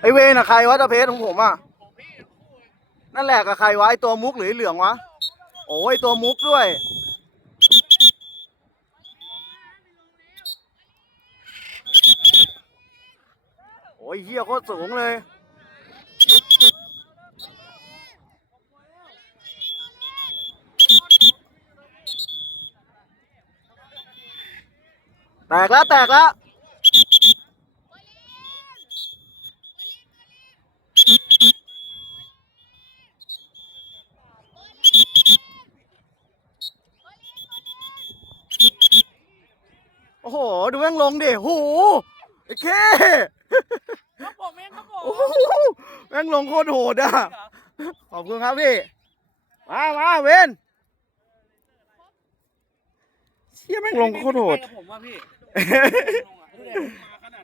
ไอเวนอะใครวะตะเพชรของผมอะ นั่นแหละกับใครวะไอตัวมุกหรือเหลืองวะ โอ้ยตัวมุกด้วย โอ้ยเฮียโคตรสูงเลย แตกแล้วแตกแล้วโอ้โห ดูแม่งลงดิโอ้โหไอ้เค ครับผมเองครับผม โอ้โหแม่งลงโคตรโหดอะ ขอบคุณครับพี่ มามาเวนเชี่ยแม่งลงโคตรโหดไปกับผมว่ะพี่ลงอะ